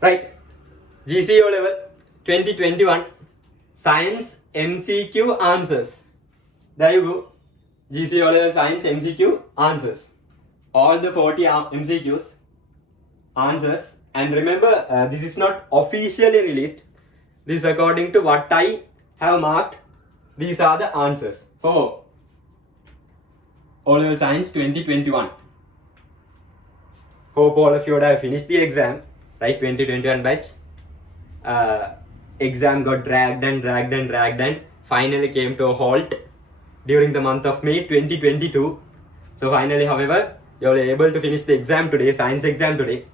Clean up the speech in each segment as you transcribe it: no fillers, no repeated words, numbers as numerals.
Right. GCE O level 2021 Science MCQ answers. There you go. GCE O level Science MCQ answers. All the 40 MCQs answers. And remember, this is not officially released. This is according to what I have marked. These are the answers for O level Science 2021. Hope all of you would have finished the exam, right? 2021 batch. Exam got dragged and finally came to a halt during the month of May 2022. So finally, however, you are able to finish the exam today, science exam today.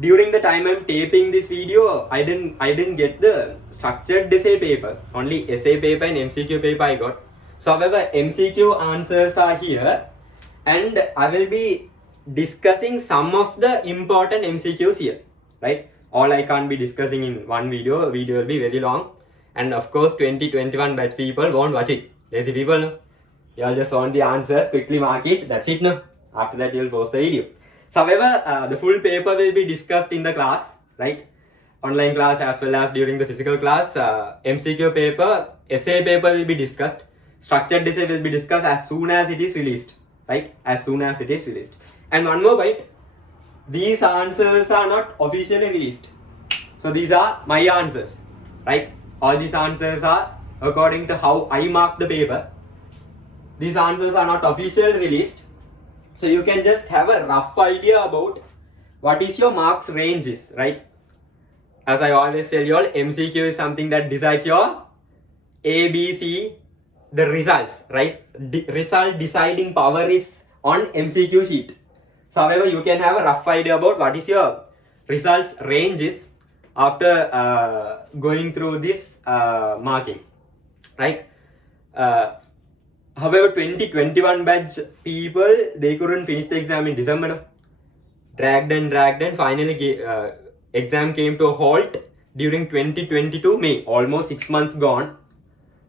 During the time I'm taping this video, I didn't get the structured essay paper. Only essay paper and MCQ paper I got. So however, MCQ answers are here, and I will be discussing some of the important MCQs here, right? All I can't be discussing in one video. Video will be very long, and of course 2021 batch people won't watch it. Lazy people, no? You all just want the answers, quickly mark it, that's it, no? After that you'll post the video. So however, the full paper will be discussed in the class, right? Online class as well as during the physical class. MCQ paper, essay paper will be discussed. Structured essay will be discussed as soon as it is released, right? As soon as it is released. And one more bite, these answers are not officially released. So these are my answers, right? All these answers are according to how I mark the paper. These answers are not officially released. So you can just have a rough idea about what is your marks ranges, right? As I always tell you all, MCQ is something that decides your A, B, C, the results, right? Result deciding power is on MCQ sheet. So however, you can have a rough idea about what is your results ranges after going through this marking, right? However, 2021 batch people, they couldn't finish the exam in December. Dragged and finally exam came to a halt during 2022 May, almost 6 months gone.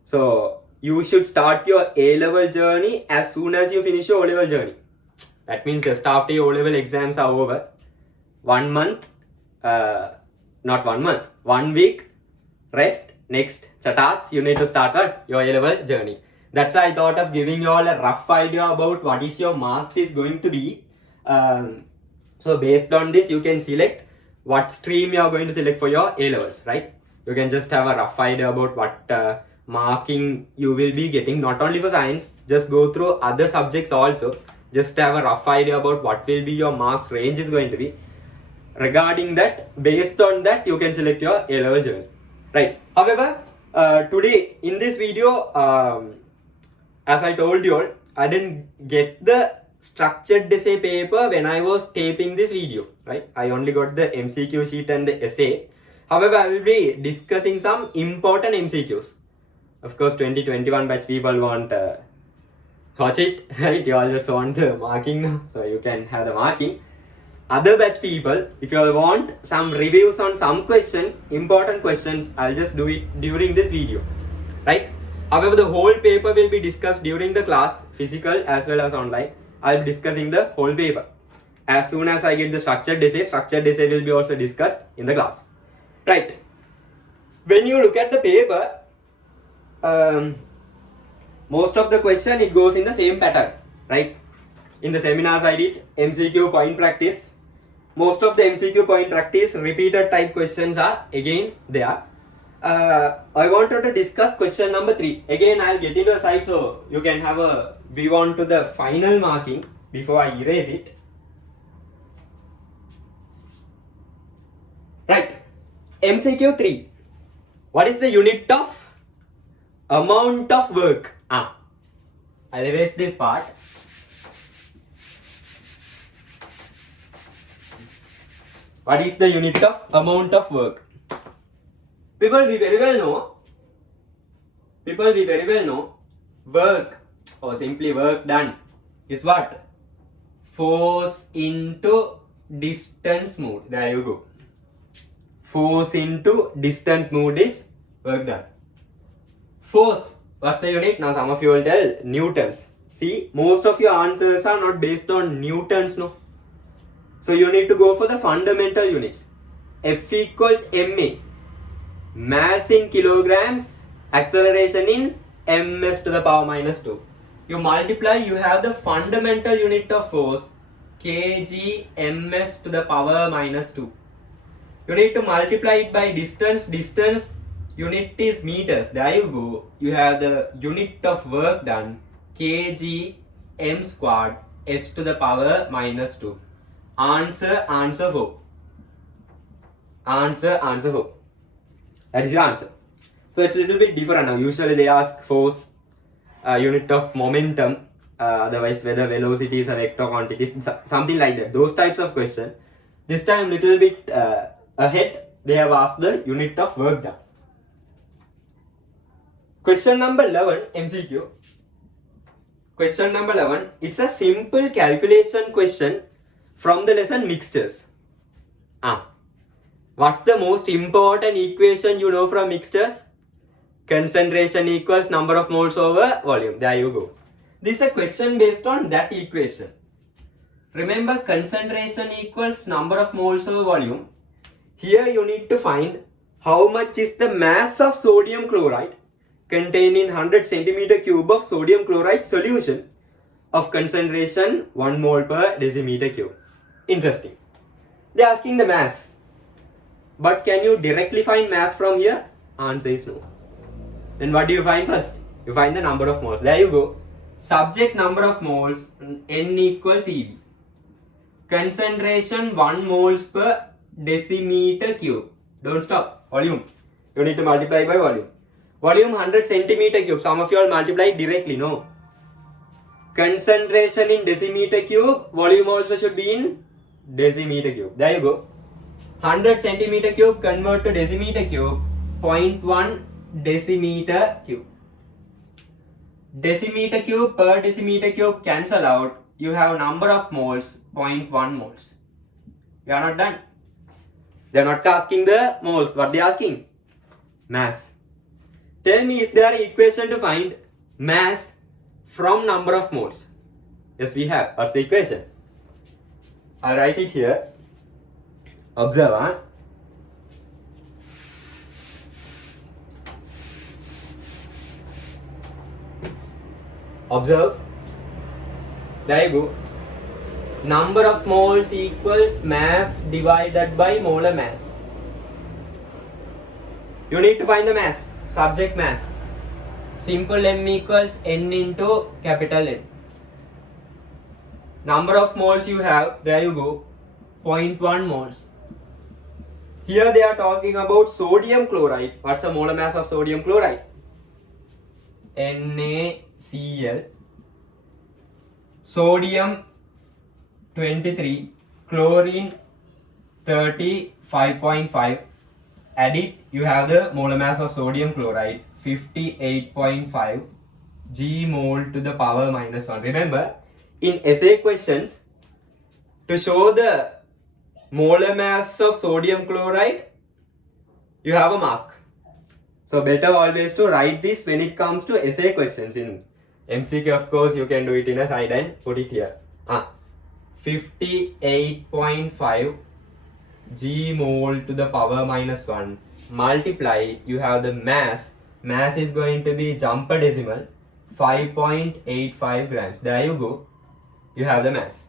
So you should start your A-level journey as soon as you finish your O-level journey. That means just after your O-level exams are over, 1 month, not 1 month, 1 week, rest, next chatas, you need to start what? Your A-level journey. That's why I thought of giving you all a rough idea about what is your marks is going to be. So based on this, you can select what stream you are going to select for your A-levels, right? You can just have a rough idea about what marking you will be getting, not only for science, just go through other subjects also. Just have a rough idea about what will be your marks range is going to be. Regarding that, based on that, you can select your A-level journey, right? However, today in this video, as I told you all, I didn't get the structured essay paper when I was taping this video, right? I only got the MCQ sheet and the essay. However, I will be discussing some important MCQs. Of course, 2021 batch people won't watch it, right? You all just want the marking now, so you can have the marking. Other batch people, if you all want some reviews on some questions, important questions, I'll just do it during this video, right? However, the whole paper will be discussed during the class, physical as well as online. I'll be discussing the whole paper. As soon as I get the structured essay will be also discussed in the class, right? When you look at the paper, most of the question, it goes in the same pattern, right? In the seminars I did, MCQ point practice. Most of the MCQ point practice repeated type questions are again there. I wanted to discuss question number 3. Again, I'll get into a side so you can have a view on to the final marking before I erase it. Right. MCQ 3. What is the unit of amount of work? I'll erase this part. What is the unit of amount of work? People we very well know work, or simply work done, is what? Force into distance moved. There you go. Force into distance moved is work done. Force, what's the unit? Now some of you will tell newtons. See, most of your answers are not based on newtons, no. So you need to go for the fundamental units. F equals ma. Mass in kilograms, acceleration in ms to the power minus 2. You multiply, you have the fundamental unit of force, kg ms to the power minus 2. You need to multiply it by distance. Distance unit is meters. There you go. You have the unit of work done, kg m squared s to the power minus 2. Answer 4. Answer 4. That is your answer. So it's a little bit different now. Usually they ask force, unit of momentum, otherwise whether velocity is a vector quantity, something like that. Those types of questions. This time little bit ahead, they have asked the unit of work done. Question number 11, MCQ. Question number 11, it's a simple calculation question from the lesson mixtures. What's the most important equation you know from mixtures? Concentration equals number of moles over volume. There you go. This is a question based on that equation. Remember, concentration equals number of moles over volume. Here you need to find how much is the mass of sodium chloride contained in 100 centimeter cube of sodium chloride solution of concentration 1 mole per decimeter cube. Interesting. They are asking the mass. But can you directly find mass from here? Answer is no. Then what do you find first? You find the number of moles. There you go. Subject number of moles, N equals EV. Concentration 1 moles per decimeter cube. Don't stop. Volume. You need to multiply by volume. Volume 100 centimeter cube. Some of you all multiply directly. No. Concentration in decimeter cube. Volume also should be in decimeter cube. There you go. 100 centimeter cube convert to decimeter cube. 0.1 decimeter cube. Decimeter cube per decimeter cube cancel out. You have number of moles, 0.1 moles. You are not done. They are not asking the moles. What they are asking? Mass. Tell me, is there an equation to find mass from number of moles? Yes, we have. What's the equation? I'll write it here. Observe. Observe. There you go. Number of moles equals mass divided by molar mass. You need to find the mass. Subject mass. Simple M equals N into capital N. Number of moles you have, there you go, 0.1 moles. Here they are talking about sodium chloride. What's the molar mass of sodium chloride? NaCl. Sodium 23, chlorine 35.5. Add it, you have the molar mass of sodium chloride 58.5 G mole to the power minus 1. Remember, in essay questions, to show the molar mass of sodium chloride, you have a mark. So better always to write this when it comes to essay questions. In MCQ, of course, you can do it in a side and put it here. 58.5 G mole to the power minus 1. Multiply, you have the mass. Mass is going to be jumper decimal, 5.85 grams. There you go. You have the mass.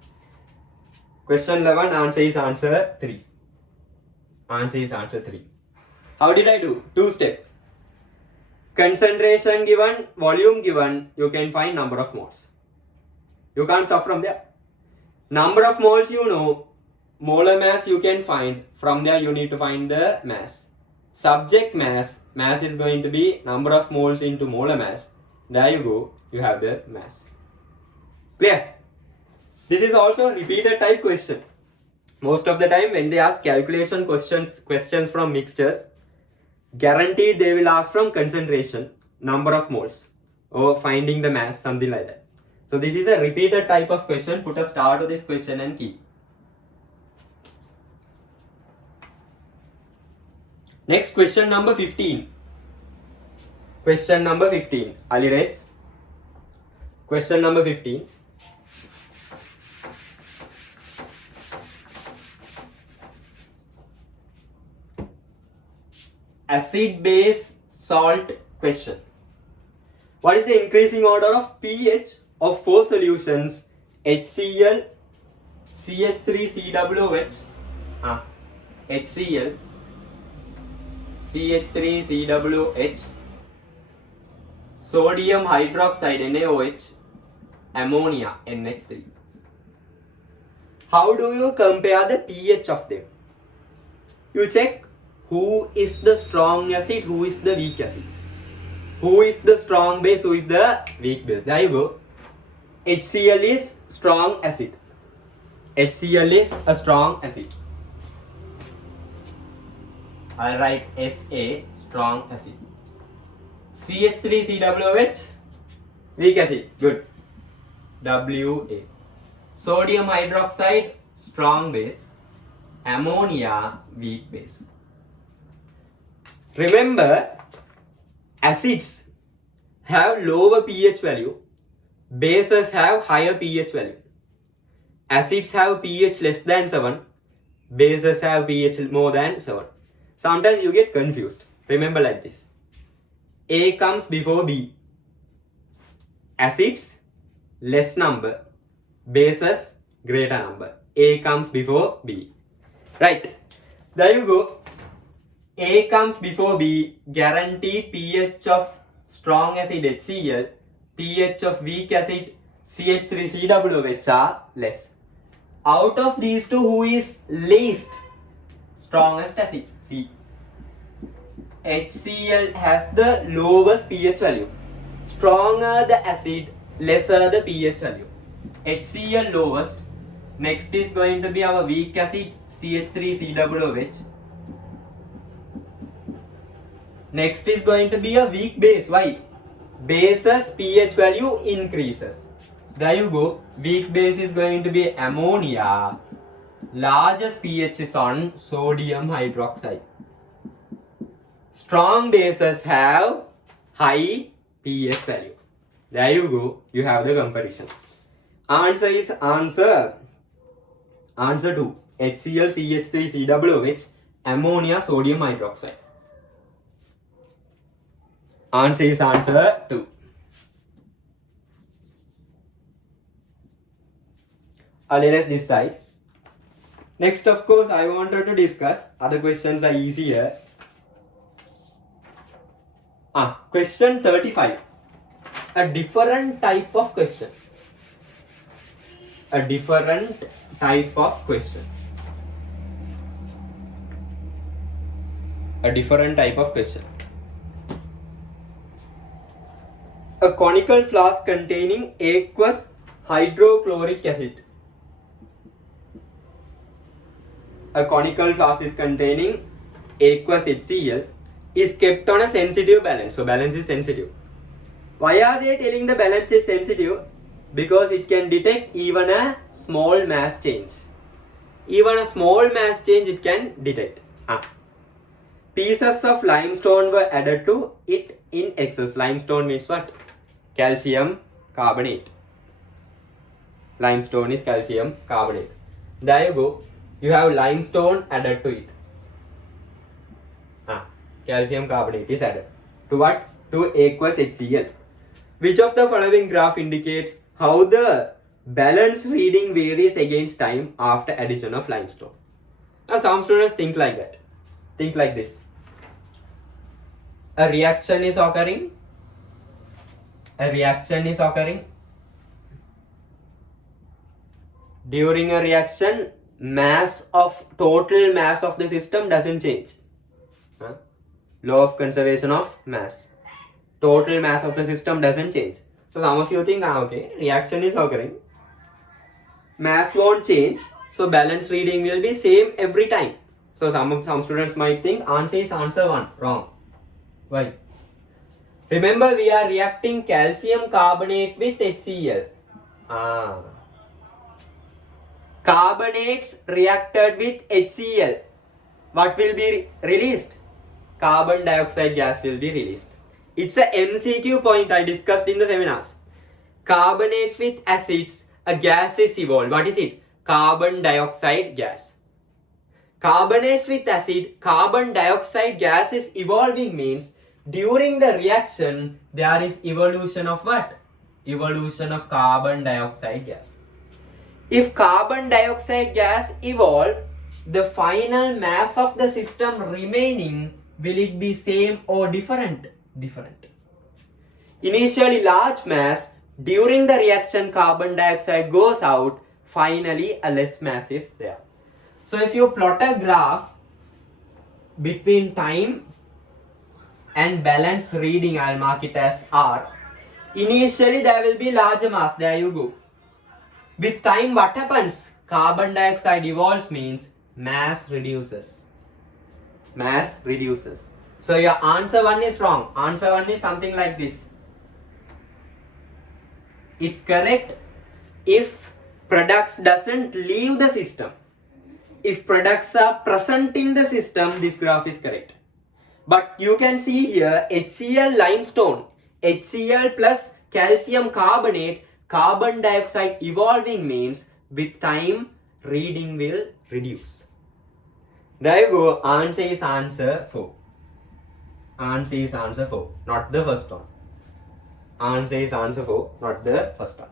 Question 11, answer is answer 3. Answer is answer 3. How did I do? 2 step. Concentration given, volume given, you can find number of moles. You can't stop from there. Number of moles you know, molar mass you can find. From there you need to find the mass. Subject mass, mass is going to be number of moles into molar mass. There you go, you have the mass. Clear? This is also a repeated type question. Most of the time when they ask calculation questions from mixtures, guaranteed they will ask from concentration, number of moles, or finding the mass, something like that. So this is a repeated type of question. Put a star to this question and keep. Next, question number 15. Question number 15. Ali raise. Question number 15. acid-base salt question. What is the increasing order of pH of 4 solutions HCl, CH3CWH, HCl, CH3CWH, sodium hydroxide NaOH, ammonia NH3. How do you compare the pH of them? You check who is the strong acid, who is the weak acid. Who is the strong base, who is the weak base. There you go. HCl is strong acid. HCl is a strong acid. I write SA, strong acid. CH3CWH, weak acid. Good. WA. Sodium hydroxide, strong base. Ammonia, weak base. Remember, acids have lower pH value. Bases have higher pH value. Acids have pH less than 7. Bases have pH more than 7. Sometimes you get confused. Remember like this. A comes before B. Acids, less number. Bases, greater number. A comes before B. Right. There you go. A comes before B. Guaranteed pH of strong acid HCl, pH of weak acid CH3CWH are less. Out of these two, who is least strongest acid? C. HCl has the lowest pH value. Stronger the acid, lesser the pH value. HCl lowest. Next is going to be our weak acid CH3CWH. Next is going to be a weak base. Why? Base's pH value increases. There you go. Weak base is going to be ammonia. Largest pH is on sodium hydroxide. Strong bases have high pH value. There you go. You have the comparison. Answer is answer 2. HCl, CH3, CWH, ammonia, sodium hydroxide. Answer is answer 2. Let us decide. Next, of course, I wanted to discuss. Other questions are easier. Question 35. A different type of question. A different type of question. A different type of question. A conical flask containing aqueous hydrochloric acid. A conical flask is containing aqueous HCl is kept on a sensitive balance. So balance is sensitive. Why are they telling the balance is sensitive? Because it can detect even a small mass change. Even a small mass change it can detect. Pieces of limestone were added to it in excess. Limestone means what? Calcium carbonate. Limestone is calcium carbonate. There you go. You have limestone added to it. Calcium carbonate is added. To what? To aqueous HCl. Which of the following graph indicates how the balance reading varies against time after addition of limestone? Now some students think like that. Think like this. A reaction is occurring. During a reaction, total mass of the system doesn't change. Law of conservation of mass. Total mass of the system doesn't change. So some of you think, okay, reaction is occurring. Mass won't change. So balance reading will be same every time. So some students might think answer is answer 1. Wrong. Why? Remember, we are reacting calcium carbonate with HCl. Carbonates reacted with HCl. What will be released? Carbon dioxide gas will be released. It's a MCQ point I discussed in the seminars. Carbonates with acids, a gas is evolved. What is it? Carbon dioxide gas. carbonates with acid, carbon dioxide gas is evolving means during the reaction there is evolution of what? Evolution of carbon dioxide gas. If carbon dioxide gas evolve, the final mass of the system remaining, will it be same or different? Different. Initially large mass, during the reaction carbon dioxide goes out, finally a less mass is there. So if you plot a graph between time and balance reading, I'll mark it as R. Initially there will be larger mass, there you go. With time what happens? Carbon dioxide evolves means mass reduces. Mass reduces. So your answer 1 is wrong. Answer 1 is something like this. It's correct if products doesn't leave the system. If products are present in the system, this graph is correct. But you can see here HCl limestone, HCl plus calcium carbonate, carbon dioxide evolving means with time reading will reduce. There you go. Answer is answer 4. Answer is answer 4, not the first one. Answer is answer 4, not the first one.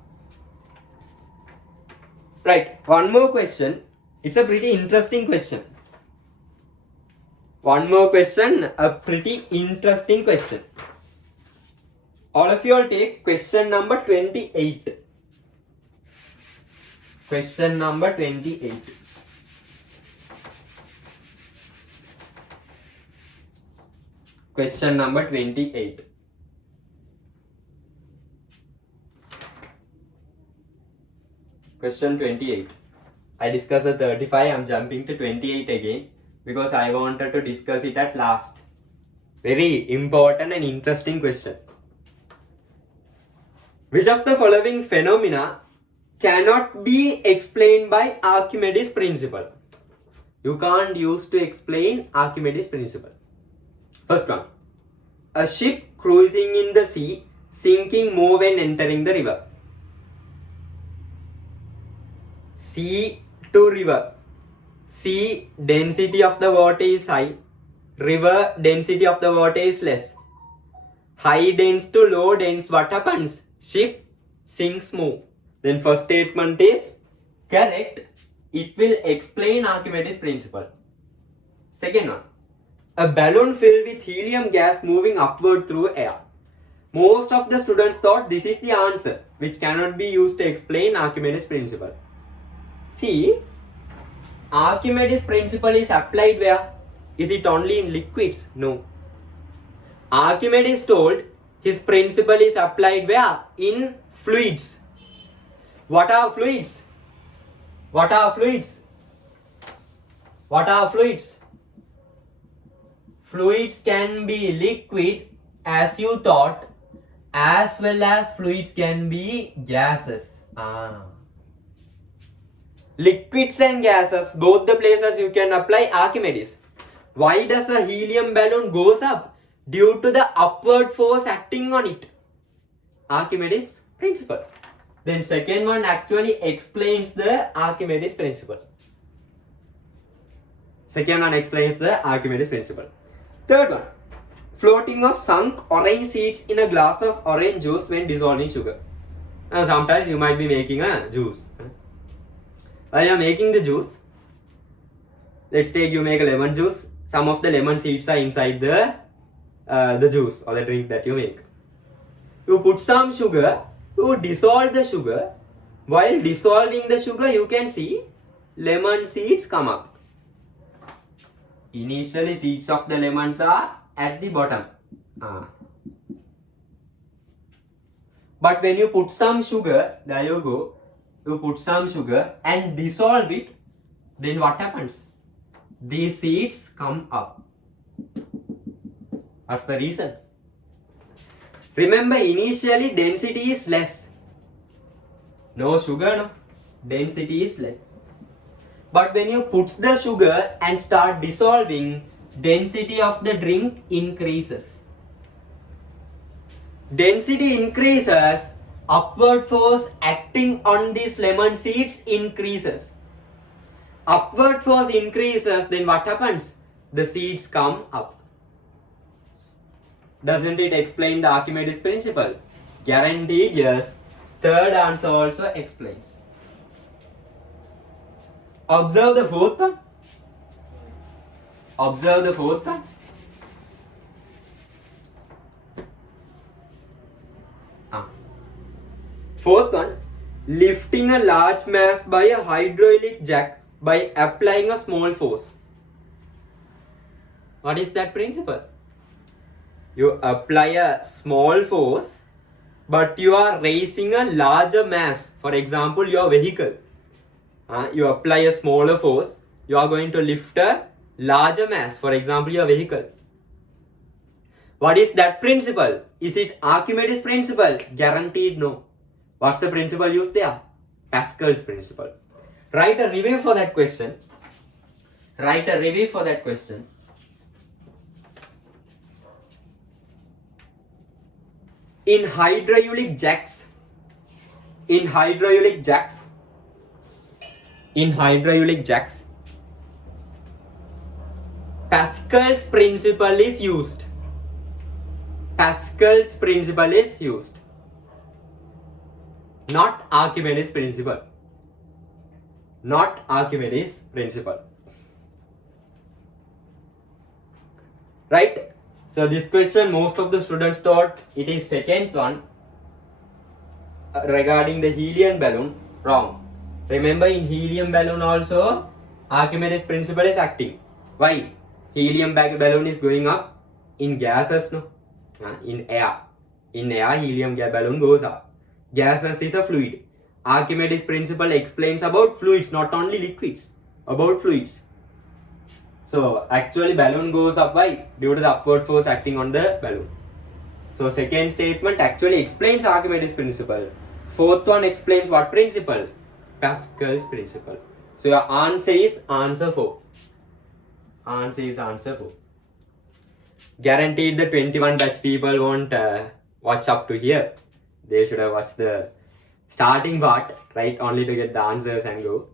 Right, one more question. It's a pretty interesting question. One more question, a pretty interesting question. All of you all take question number 28. Question number 28. Question number 28. Question 28. I discussed the 35, I'm jumping to 28 again because I wanted to discuss it at last. Very important and interesting question. Which of the following phenomena cannot be explained by Archimedes' principle? You can't use to explain Archimedes' principle. First one. A ship cruising in the sea, sinking more when entering the river. Sea to river. Sea density of the water is high. River density of the water is less. High dense to low dense, what happens? Ship sinks more. Then first statement is correct. It will explain Archimedes' principle. Second one. A balloon filled with helium gas moving upward through air. Most of the students thought this is the answer, which cannot be used to explain Archimedes' principle. See, Archimedes' principle is applied where? Is it only in liquids? No. Archimedes told his principle is applied where? In fluids. What are fluids? What are fluids? What are fluids? Fluids can be liquid as you thought, as well as fluids can be gases. Liquids and gases, both the places you can apply Archimedes. Why does a helium balloon goes up? Due to the upward force acting on it. Archimedes' principle. Then second one actually explains the Archimedes' principle. Second one explains the Archimedes' principle. Third one. Floating of sunk orange seeds in a glass of orange juice when dissolving sugar. Now sometimes you might be making a juice. While you are making the juice, let's take you make a lemon juice. Some of the lemon seeds are inside the juice or the drink that you make. You put some sugar, you dissolve the sugar. While dissolving the sugar, you can see lemon seeds come up. Initially, seeds of the lemons are at the bottom. But when you put some sugar, there you go, you put some sugar and dissolve it, then what happens? These seeds come up. That's the reason. Remember, initially density is less. No sugar, no. Density is less. But when you put the sugar and start dissolving, density of the drink increases. Density increases, upward force acting on these lemon seeds increases. upward force increases, then what happens? The seeds come up. Doesn't it explain the Archimedes principle? Guaranteed, yes. Third answer also explains. Observe the fourth one. Observe the fourth one. Fourth one, lifting a large mass by a hydraulic jack by applying a small force. What is that principle? You apply a small force, but you are raising a larger mass. For example, your vehicle. You apply a smaller force, you are going to lift a larger mass. For example, your vehicle. What is that principle? Is it Archimedes principle? Guaranteed no. What's the principle used there? Pascal's principle. Write a review for that question. Write a review for that question. In hydraulic jacks, Pascal's principle is used. Pascal's principle is used. Not Archimedes principle. Not Archimedes principle. Right? So this question, most of the students thought it is second one regarding the helium balloon. Wrong. Remember, in helium balloon also Archimedes principle is acting. Why? Helium balloon is going up in gases, no? In air. In air, helium balloon goes up. Gases is a fluid. Archimedes principle explains about fluids, not only liquids. About fluids. So actually balloon goes up by due to the upward force acting on the balloon. So second statement actually explains Archimedes principle. Fourth one explains what principle? Pascal's principle. So your answer is answer 4. Answer is answer 4. Guaranteed the 21 batch people won't watch up to here. They should have watched the starting part, right? Only to get the answers and go.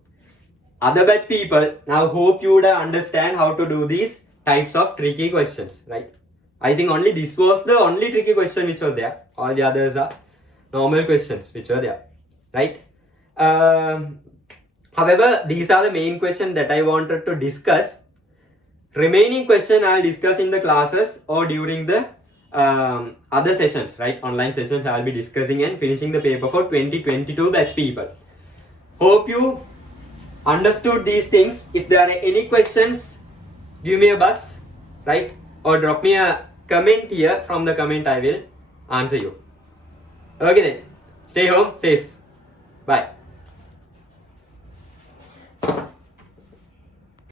Other batch people, now hope you would understand how to do these types of tricky questions, right? I think only this was the only tricky question which was there. All the others are normal questions which were there, right? However, these are the main questions that I wanted to discuss. Remaining question I will discuss in the classes or during the other sessions, right? Online sessions I will be discussing and finishing the paper for 2022 batch people. Hope you understood these things. If there are any questions, give me a buzz, right? Or drop me a comment here. From the comment I will answer you. Okay then. Stay home safe. Bye.